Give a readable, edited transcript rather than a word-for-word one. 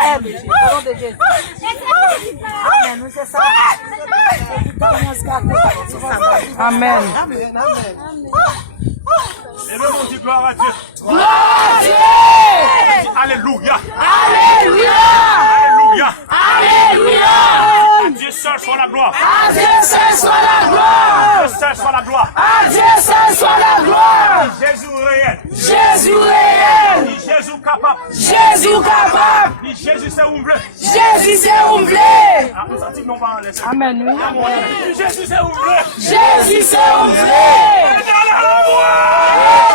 Au nom de Jésus. Amen. Nous c'est ça. Amen. Et même on dit gloire à Dieu. Gloire à Dieu. Alléluia. Alléluia. Alléluia. Alléluia. À Dieu seul soit la gloire. À Dieu seul soit la gloire. À Dieu seul soit la gloire. À Dieu seul soit la gloire. Jésus réel. Jésus réel. Ni Jésus capable. Jésus capable. Ni Jésus c'est ouvré. Jésus c'est ouvré. Ah, nous sentons non pas en laisser. Amen. Jésus c'est ouvré. Jésus c'est ouvré. Allez,